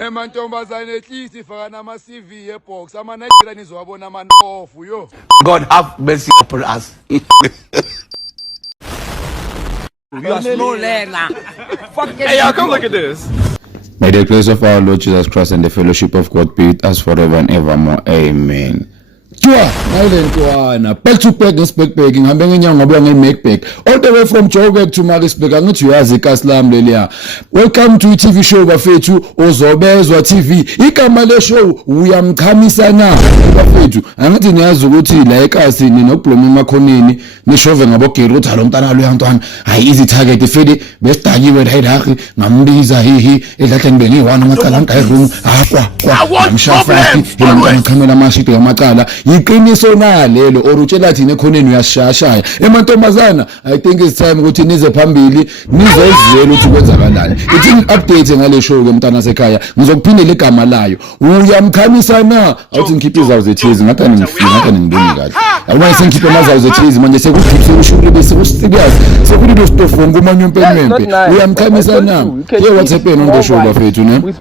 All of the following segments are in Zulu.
Emantombazane at least ifaka nama CV ebox amanayila nizowabona ama off yo. God have mercy upon us. You are slow learner. Hey, y'all, come look at this. May the grace of our Lord Jesus Christ and the fellowship of God be with us forever and evermore. Amen. Back to back ngesback ngihambe ngenyanga ngoba nge-make back all the way from Joburg to Maritzburg angithi uyazi ikasilam lelia. Welcome to TV show bafethu Uzobezwa TV. Igama le show uyamkhamisa na bafethu angithi niyazi ukuthi la ekasini noBlomi emakhoneni nishove ngabogeri uthi lo mntana lo yantwana hayi easy target ifedi besidakiwe hayidakhi ngambiza hihi edlahle ngibe ngiwana amacala ngidayiroom kwa amshafathi ngikamela amashidi ngamacala iqiniso nalelo orutshela thina ekhoneni uyashashaya emantombazana I think it's time ukuthi nize phambili nizozizela ukuthi kwenzakalani ithi update ngale show ke mntana sekhaya ngizokuphindela igama layo uyamkhamisa na awuthi ngikhiphe izawu zethizi ngathi ngiboni kahle awuba sengikhiphe amazawu zethizi manje sekugiphe ushukule bese userious sekuli lo stofongo umanye umpemempe uyamkhamisa na yeah what's happening on the show bafethu ne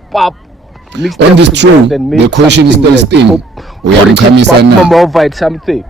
on this true the question is still sting uyamkhamisa na something.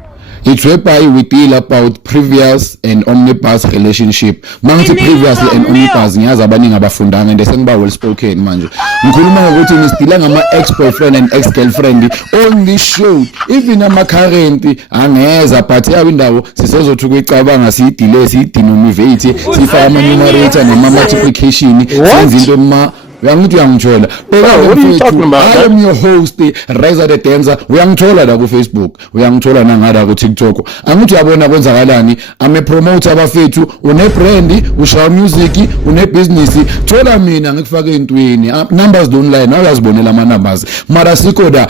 It's whereby we deal about previous and omnibus relationship. Mangithi previously and omnibus ngiyazi abaningi abafundanga and sengiba well spoken manje. Ngikhuluma ngokuthi nisidila ngama ex-boyfriend and ex-girlfriend on this show. Even ama current angeza but yawo indawo sisezothi ukuyicabanga siyidenomivate sifaka ama numerator nama multiplication senze into ma uyangithi uyangithola I am your host Reza the Dancer uyangithola la ku Facebook uyangithola nangala ku TikTok angithi uyabona kwenzakalani ame promoter abafethu une brand ushawa music une business thola mina ngikufaka entweni numbers don't lie nawe uyazibonela ama numbers mara sikoda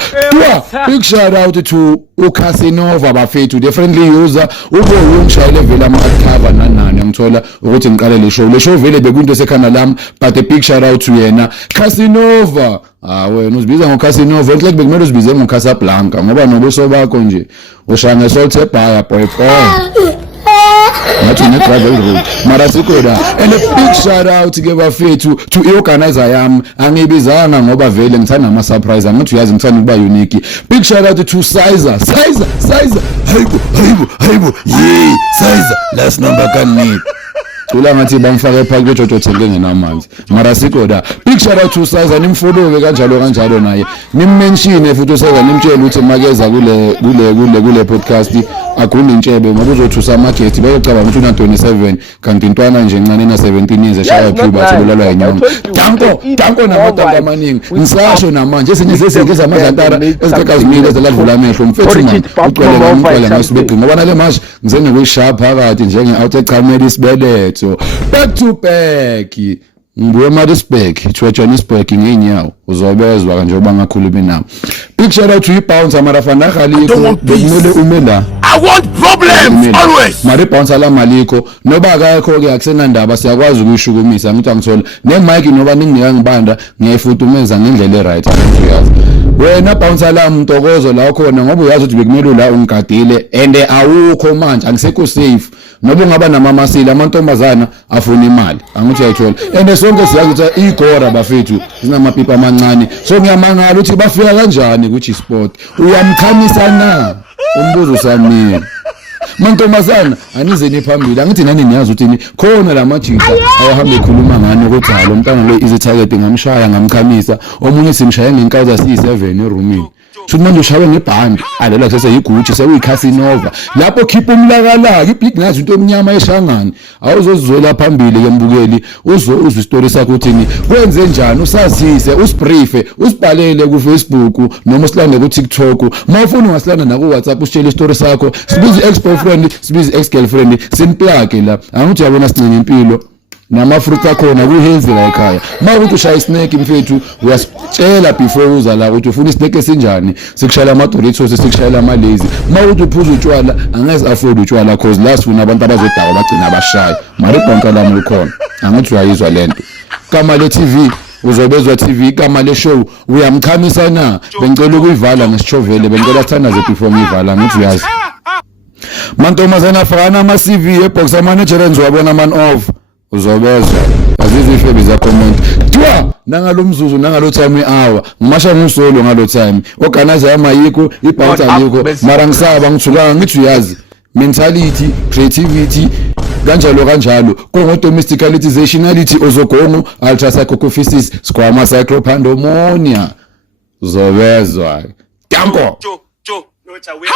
big shout out to uCasinova bafethu the friendly user ubo ungishayele vele ama cover nanani ngithola ukuthi ngiqale le show vele bekunto sekhana lami but a big shout out to yena Casinova wena uzibiza ngoCasinova like bekumele uzibize ngoCasablanca ngoba nobuso bakho nje ushanga solte baya boy Not in a travel room. Marasikoda. And a big shout out to give a fee to organizer yam angibizanga ngoba vele ngithanda ama surprise angithi uyazi ngithanda ukuba unique. Big shout out to Sizer. Hayibo. Yeah, Sizer. Last number kanini. Ula ngathi bamfaka ephakathi kweJojo thenge ngenamanzi. Marasikoda. Big shout out to Sizer nimfollowe kanjalo naye. Nimmention futhi useka nimtshela ukuthi makeza kule podcast akhona intshebe ngoba uzothusa market bayocaba ukuthi una 27 kanti intwana nje ncane na 17 years eshaya phuba atholalwa yenyama danko namatamba amaningi ngisasho namanje esinye zezinto zamadlantara ezikazimile ezaladlula amehlo mfethu manje ucwele ngasibeki ngoba nale manje ngize nokushaya phakathi njenge out echamela isibeletho back to back ngibuye Maritzburg Johannesburg ngenyawo uzobezwa kanje oba ngakhuluma nawo big shout out to iBounce amarafana Khaliko bekumele umela I want problems always. Mari bounce la maliko noba akakho ke akusenandaba siyakwazi ukuyishukumisa ngithi angithola ne mic noba ningiyanga ngibanda ngiyayifuthumeza ngendlela eright angiyazi wena bounce la mntokozo la khona ngoba uyazi ukuthi bekumele la ungigadile and awukho manje angisekho safe noba ungaba namamasila amantombazana afuna imali angithi uyayithola and sonke siyazi ukuthi igora bafethu zinamapipa amancane so ngiyamangala ukuthi bafika kanjani kuthi sport uyamkhamisa na umbuzo sami mantombazana anize niphambili angithi nani niyazi ukuthi khona lamajika ayahamba ekhuluma ngani ukuthi lo mntana lo easy target ngamshaya ngamkhamisa omunye simshaya ngenkaza si7 eroomini Should manje ushawe ngebhandi alela sese yigutshe sekuyiCasinova lapho khipha umlakalaka ibig nazi into emnyama eshangani awuzozizwela phambili ke mbukeli uzwe istory sakho uthini kwenze njani usazise usibriefe usibhalele ku Facebook noma usilande ku TikTok mawufuna ungasilanda na ku WhatsApp usitshele istory sakho sibize ex-boyfriend sibize ex-girlfriend sinplug la angithi uyabona sincane impilo namafruit akhona kuhealthy la ekhaya mawuthi ushaya snake mfethu uyasitshela before uza la ukuthi ufuna isnake esinjani sikushayela ama Doritos sikushayela ama lazy mawuthi uphuza utshwala angeze afford utshwala cause last una abantu abazodawa bagcina abashaya mari bonke lami likhona angithi uyayizwa lento kama le TV Uzobezwa TV kama le show uyamkhamisa na bengicela ukuyivala ngesichovele bengicela thandaze before ngiyivala ngithi uyazi mantombazana fana ama CV ebox ama manager enziwabona man off Uzobezwa azizwe ife biza comment Twa nangalo mzuzu nangalo time hour ngimasha ngusolo ngalo time organizer yamayiko ibouncer ayiko mara ngisaba ngithukanga ngithi uyazi mentality creativity kanjalo kongo domesticalizationality ozogono ultrapsychophysis squamous psychophandomonia zovezwa danko Joe, no, it's a weird.